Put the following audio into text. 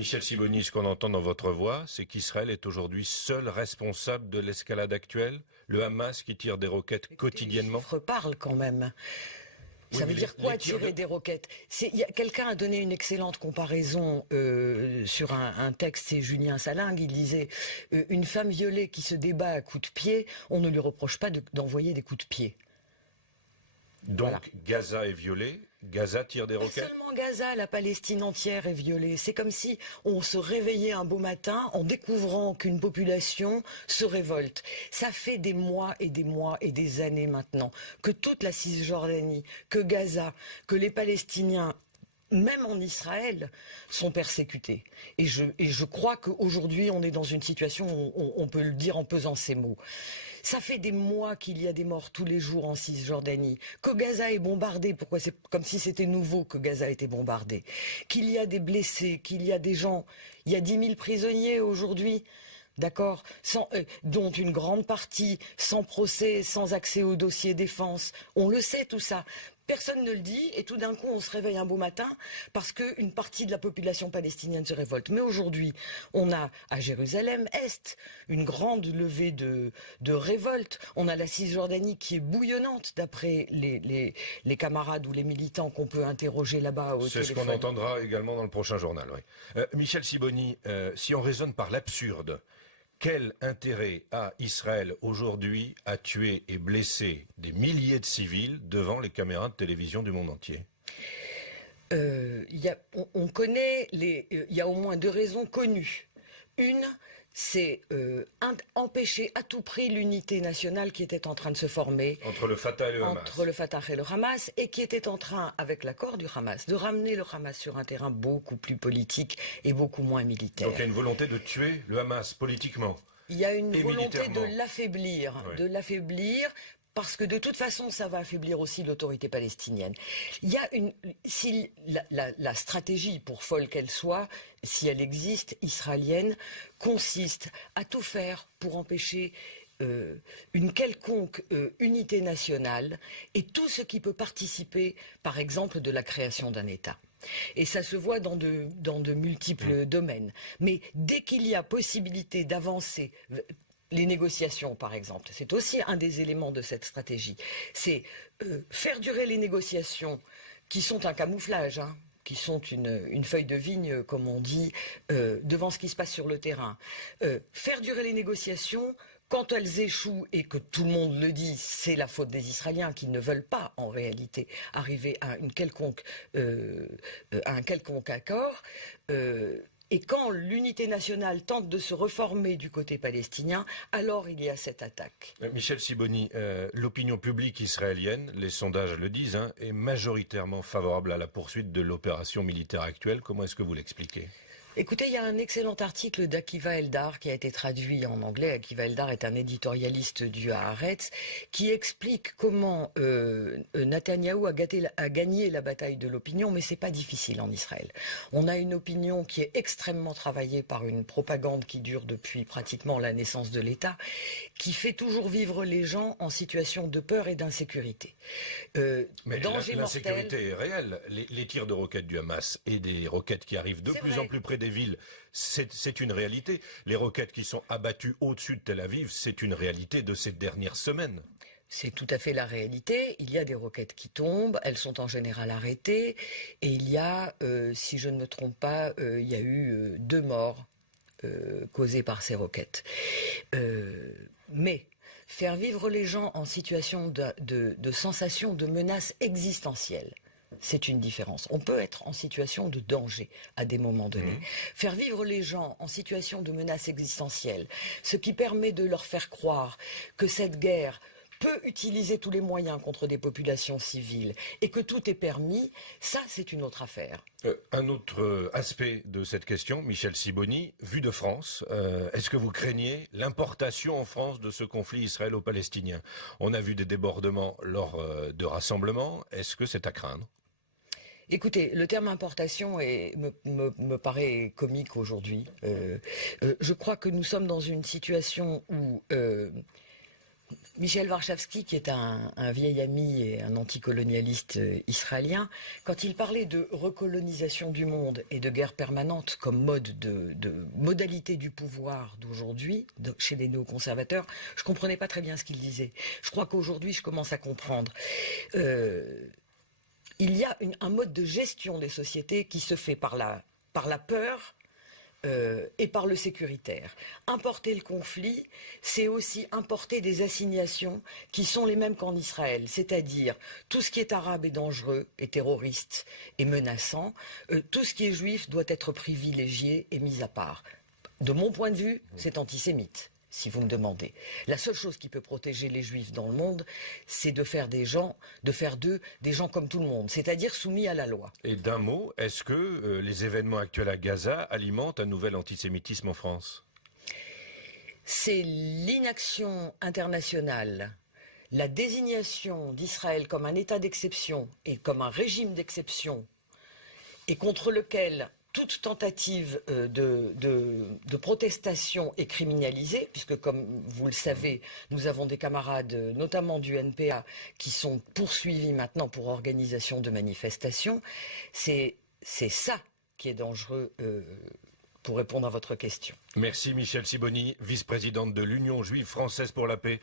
Michel Sibony, ce qu'on entend dans votre voix, c'est qu'Israël est aujourd'hui seul responsable de l'escalade actuelle, le Hamas qui tire des roquettes quotidiennement. Les chiffres parlent quand même. Oui, Ça veut dire quoi tirer des roquettes? Quelqu'un a donné une excellente comparaison sur un texte, c'est Julien Salingue, il disait une femme violée qui se débat à coups de pied, on ne lui reproche pas d'envoyer des coups de pied. Donc Voilà. Gaza est violée, Gaza tire des roquettes. Seulement Gaza, la Palestine entière est violée. C'est comme si on se réveillait un beau matin en découvrant qu'une population se révolte. Ça fait des mois et des mois et des années maintenant que toute la Cisjordanie, que Gaza, que les Palestiniens, même en Israël, sont persécutés. Et je crois qu'aujourd'hui, on est dans une situation où on peut le dire en pesant ces mots. Ça fait des mois qu'il y a des morts tous les jours en Cisjordanie, que Gaza est bombardé, pourquoi c'est comme si c'était nouveau que Gaza était bombardé, qu'il y a des blessés, qu'il y a des gens, il y a 10 000 prisonniers aujourd'hui, d'accord, dont une grande partie sans procès, sans accès au dossier défense. On le sait tout ça. Personne ne le dit et tout d'un coup on se réveille un beau matin parce qu'une partie de la population palestinienne se révolte. Mais aujourd'hui, on a à Jérusalem-Est une grande levée de révolte. On a la Cisjordanie qui est bouillonnante d'après les camarades ou les militants qu'on peut interroger là-bas au téléphone. C'est ce qu'on entendra également dans le prochain journal. Oui. Michel Sibony, si on raisonne par l'absurde, quel intérêt a Israël aujourd'hui à tuer et blesser des milliers de civils devant les caméras de télévision du monde entier? On connaît il y a au moins deux raisons connues. Une, c'est empêcher à tout prix l'unité nationale qui était en train de se former entre le Fatah et le Hamas. Entre le Fatah et le Hamas, et qui était en train, avec l'accord du Hamas, de ramener le Hamas sur un terrain beaucoup plus politique et beaucoup moins militaire. Donc il y a une volonté de tuer le Hamas politiquement. Il y a une volonté de l'affaiblir, parce que de toute façon, ça va affaiblir aussi l'autorité palestinienne. Il y a si la stratégie, pour folle qu'elle soit, si elle existe, israélienne, consiste à tout faire pour empêcher une quelconque unité nationale et tout ce qui peut participer, par exemple, de la création d'un État. Et ça se voit dans de multiples domaines. Mais dès qu'il y a possibilité d'avancer, les négociations, par exemple, c'est aussi un des éléments de cette stratégie. C'est faire durer les négociations, qui sont un camouflage, qui sont une feuille de vigne, comme on dit, devant ce qui se passe sur le terrain. Faire durer les négociations, quand elles échouent, et que tout le monde le dit, c'est la faute des Israéliens qui ne veulent pas, en réalité, arriver à un quelconque accord. Et quand l'unité nationale tente de se reformer du côté palestinien, alors il y a cette attaque. Michel Sibony, l'opinion publique israélienne, les sondages le disent, est majoritairement favorable à la poursuite de l'opération militaire actuelle. Comment est-ce que vous l'expliquez ? Écoutez, il y a un excellent article d'Akiva Eldar qui a été traduit en anglais. Akiva Eldar est un éditorialiste du Haaretz qui explique comment Netanyahou a gagné la bataille de l'opinion, mais c'est pas difficile en Israël. On a une opinion qui est extrêmement travaillée par une propagande qui dure depuis pratiquement la naissance de l'État, qui fait toujours vivre les gens en situation de peur et d'insécurité. Mais l'insécurité est réelle. Les tirs de roquettes du Hamas et des roquettes qui arrivent de plus en plus près des villes, c'est une réalité. Les roquettes qui sont abattues au-dessus de Tel Aviv, c'est une réalité de ces dernières semaines. C'est tout à fait la réalité. Il y a des roquettes qui tombent, elles sont en général arrêtées, et il y a, si je ne me trompe pas, il y a eu 2 morts causées par ces roquettes. Mais faire vivre les gens en situation de sensation de menace existentielle, c'est une différence. On peut être en situation de danger à des moments donnés. Faire vivre les gens en situation de menace existentielle, ce qui permet de leur faire croire que cette guerre peut utiliser tous les moyens contre des populations civiles et que tout est permis, ça c'est une autre affaire. Un autre aspect de cette question, Michel Sibony, vu de France, est-ce que vous craignez l'importation en France de ce conflit israélo-palestinien? On a vu des débordements lors de rassemblements, est-ce que c'est à craindre? Écoutez, le terme importation me paraît comique aujourd'hui. Je crois que nous sommes dans une situation où Michel Warschawski, qui est un vieil ami et un anticolonialiste israélien, quand il parlait de recolonisation du monde et de guerre permanente comme mode de modalité du pouvoir d'aujourd'hui, chez les néoconservateurs, je ne comprenais pas très bien ce qu'il disait. Je crois qu'aujourd'hui, je commence à comprendre. Il y a un mode de gestion des sociétés qui se fait par la peur, et par le sécuritaire. Importer le conflit, c'est aussi importer des assignations qui sont les mêmes qu'en Israël, c'est-à-dire tout ce qui est arabe est dangereux, et terroriste, et menaçant, tout ce qui est juif doit être privilégié et mis à part. De mon point de vue, c'est antisémite, si vous me demandez. La seule chose qui peut protéger les juifs dans le monde, c'est de faire d'eux des gens comme tout le monde, c'est-à-dire soumis à la loi. Et d'un mot, est-ce que les événements actuels à Gaza alimentent un nouvel antisémitisme en France? C'est l'inaction internationale, la désignation d'Israël comme un État d'exception et comme un régime d'exception, et contre lequel toute tentative de protestation est criminalisée, puisque comme vous le savez, nous avons des camarades, notamment du NPA, qui sont poursuivis maintenant pour organisation de manifestations. C'est ça qui est dangereux pour répondre à votre question. Merci Michel Sibony, vice-présidente de l'Union juive française pour la paix.